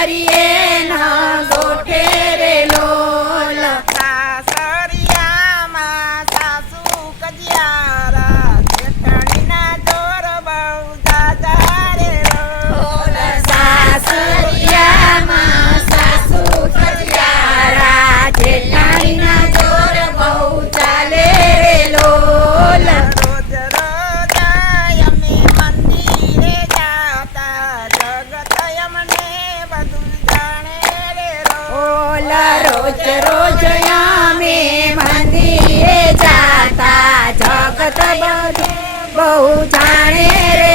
Maria. રોજ રોજ અમે મંદિરે જાતા જગત બધું બહુ જાણે રે